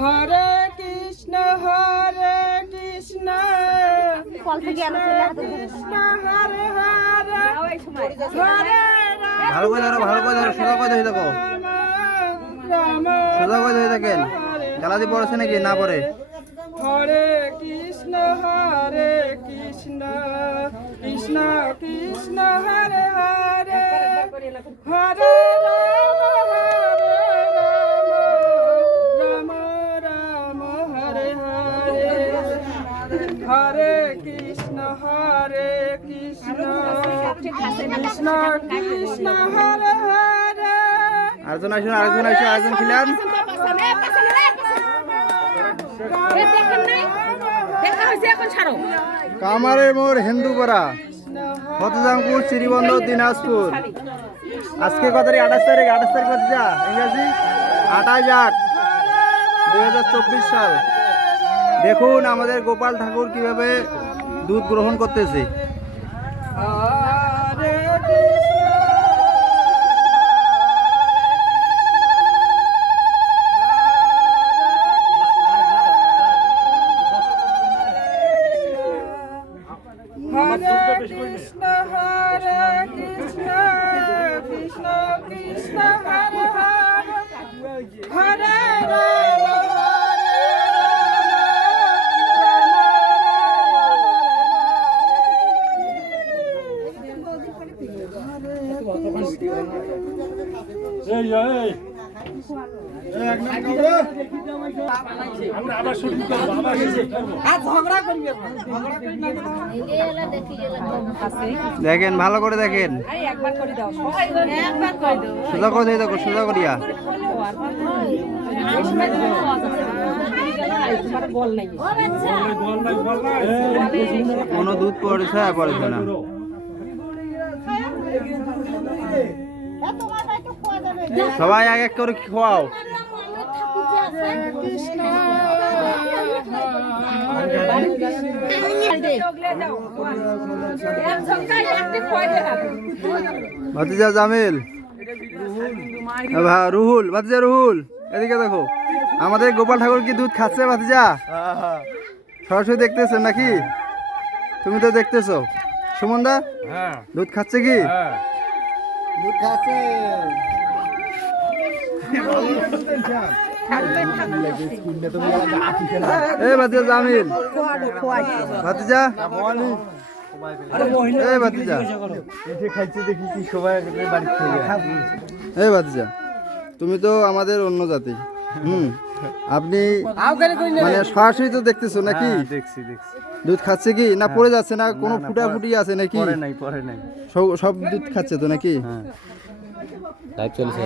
হরে কৃষ্ণ কৃষ্ণ কৃষ্ণ হরে হরে হরে ভালো করে ধরো, ভালো করে ধরো, সোজা করে ধরে থাকো, রাম সোজা করে ধরে থাকেন। গালাদি পড়েছে নাকি না পড়ে? হরে কৃষ্ণ কৃষ্ণ কৃষ্ণ কৃষ্ণ হরে হরে হরে রাম রাম হরে হরে হরে কৃষ্ণ কৃষ্ণ কৃষ্ণ কৃষ্ণ হরে হরে। আরেকজন আসুন, আরেকজন আসুন, আরেকজন খিলান। কামারে মোর হিন্দুপাড়া, ফতেজামপুর, শ্রীবন্দর, দিনাজপুর। আজকে কত তারিখ? 28 তারিখ। 28 তারিখ কত যা ইংরাজি? 28/8/2024 সাল। দেখুন আমাদের গোপাল ঠাকুর কিভাবে দুধ গ্রহণ করতেছে। হরে কৃষ্ণ কৃষ্ণ কৃষ্ণ কৃষ্ণ হরে হরে হরে রাম দেখেন, ভালো করে দেখেন, সোজা করে ধরে দেখো, সোজা করিয়া। কোনো দুধ পড়েছে পড়েছে না। সবাই এক এক করে খাওয়াও। ভাতিজা জামিল, রুহুল, ভাতিজা রুহুল, এদিকে দেখো, আমাদের গোপাল ঠাকুর কি দুধ খাচ্ছে ভাতিজা? সরাসরি দেখতেছেন নাকি? তুমি তো দেখতেছো সুমন দা, দুধ খাচ্ছে কি? দুধ খাচ্ছে। এই ভাতিজা জামিল, ভাতিজা, এই ভাতিজা, এই ভাতিজা, তুমি তো আমাদের অন্য জাতি। আপনি মানে সরাসরি তো দেখতেছো নাকি? দেখছি দেখছি। দুধ খাচ্ছে কি না পড়ে যাচ্ছে না কোনো ফুটা ফুটি আছে নাকি? পরে নাই। সব দুধ খাচ্ছে তো নাকি? লাইভ চলছে।